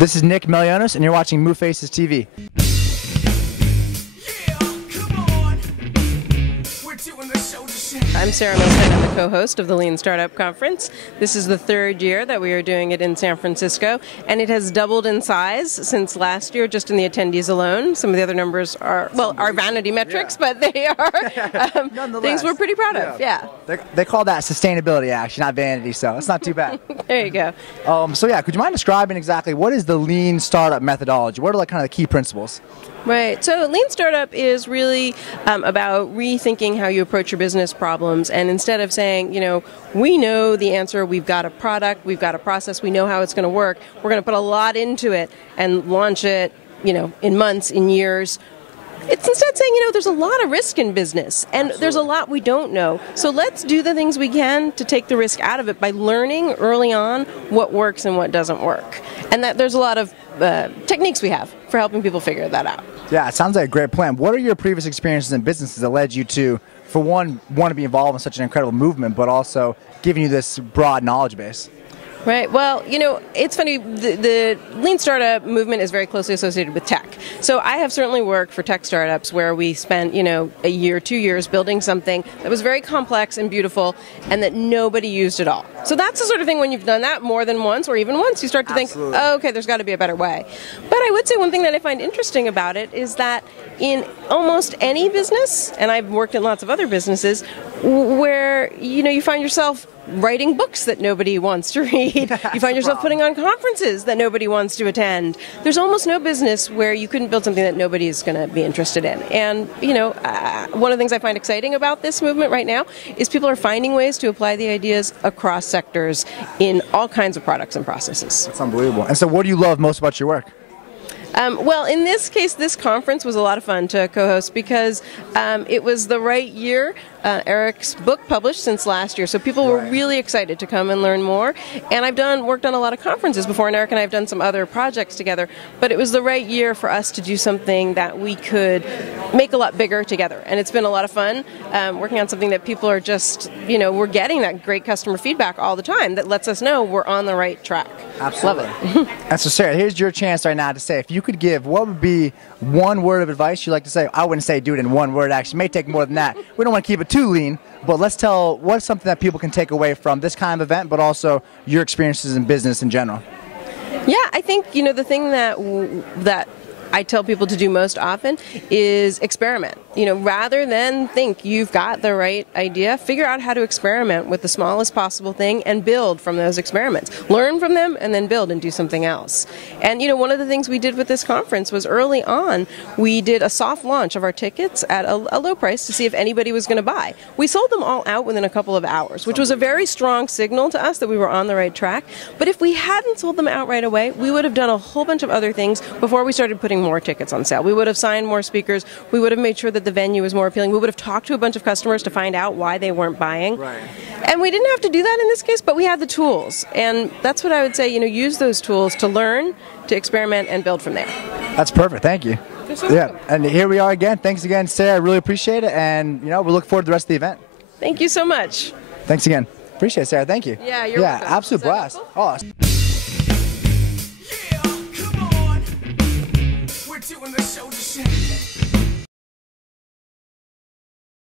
This is Nick Melionis, and you're watching Move Faces TV. I'm Sarah Milstein. I'm the co-host of the Lean Startup Conference. This is the third year that we are doing it in San Francisco, and it has doubled in size since last year, just in the attendees alone. Some of the other numbers are, well, are vanity metrics, but they are things we're pretty proud of. Yeah. They call that sustainability, actually, not vanity, so it's not too bad. There you go. So yeah, could you mind describing exactly what is the Lean Startup methodology? What are kind of the key principles? Right. So Lean Startup is really about rethinking how you approach your business problems. And instead of saying, we know the answer, we've got a product, we've got a process, we know how it's going to work, we're going to put a lot into it and launch it, in months, in years. It's instead saying, there's a lot of risk in business, and there's a lot we don't know. So let's do the things we can to take the risk out of it by learning early on what works and what doesn't work. And that there's a lot of techniques we have for helping people figure that out. Yeah, it sounds like a great plan. What are your previous experiences in businesses that led you to, for one, want to be involved in such an incredible movement, but also giving you this broad knowledge base? Right. Well, it's funny. The Lean Startup movement is very closely associated with tech. So I have certainly worked for tech startups where we spent, a year, 2 years building something that was very complex and beautiful and that nobody used at all. So that's the sort of thing when you've done that more than once or even once, you start to think, oh, okay, there's got to be a better way. But I would say one thing that I find interesting about it is that in almost any business, and I've worked in lots of other businesses, where, you find yourself writing books that nobody wants to read. You find yourself putting on conferences that nobody wants to attend. There's almost no business where you couldn't build something that nobody is going to be interested in. And, one of the things I find exciting about this movement right now is people are finding ways to apply the ideas across sectors in all kinds of products and processes. That's unbelievable. And so what do you love most about your work? Well, in this case, this conference was a lot of fun to co-host because it was the right year. Eric's book published since last year, so people were really excited to come and learn more. And I've worked on a lot of conferences before, and Eric and I have done some other projects together, but it was the right year for us to do something that we could make a lot bigger together. And it's been a lot of fun working on something that people are just, we're getting that great customer feedback all the time that lets us know we're on the right track. Absolutely. Love it. And so, Sarah, here's your chance right now to say, if you could give, what would be one word of advice you'd like to say? I wouldn't say do it in one word, actually. It may take more than that. We don't want to keep it too lean, but let's tell what's something that people can take away from this kind of event, but also your experiences in business in general. Yeah, I think, the thing that I tell people to do most often is experiment. Rather than think you've got the right idea, figure out how to experiment with the smallest possible thing and build from those experiments. Learn from them and then build and do something else. And, one of the things we did with this conference was early on, we did a soft launch of our tickets at a low price to see if anybody was going to buy. We sold them all out within a couple of hours, which was a very strong signal to us that we were on the right track. But if we hadn't sold them out right away, we would have done a whole bunch of other things before we started putting more tickets on sale. We would have signed more speakers. We would have made sure that the venue was more appealing. We would have talked to a bunch of customers to find out why they weren't buying. Right. And we didn't have to do that in this case, but we had the tools. And that's what I would say, use those tools to learn, to experiment, and build from there. That's perfect. Thank you. Yeah, and here we are again. Thanks again, Sarah. I really appreciate it. And, we look forward to the rest of the event. Thank you so much. Thanks again. Appreciate it, Sarah. Thank you. Yeah, you're welcome. Yeah, absolute blast. Oh.